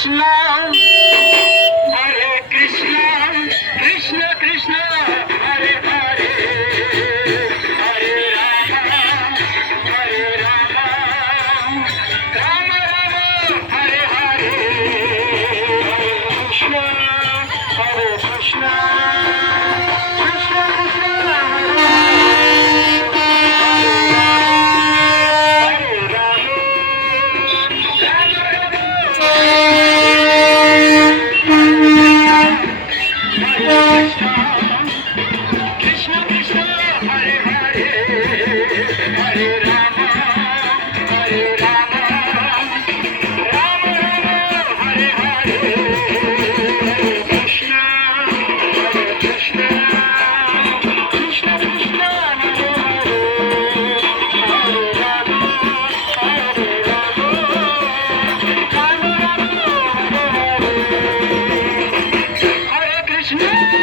Krishna, Hare Krishna, Krishna Krishna, Hare Hare, Hare Rama, Hare Rama, Rama Rama, Hare Hare, Krishna, Hare Krishna, Krishna Krishna, Krishna Krishna, Hare Hare, Hare Rama, Hare Rama, Rama Rama, Hare Hare, Krishna, Hare Krishna, Krishna Krishna, Hare Hare, Hare Rama, Hare Rama, Rama Rama, Hare Hare, Hare Krishna.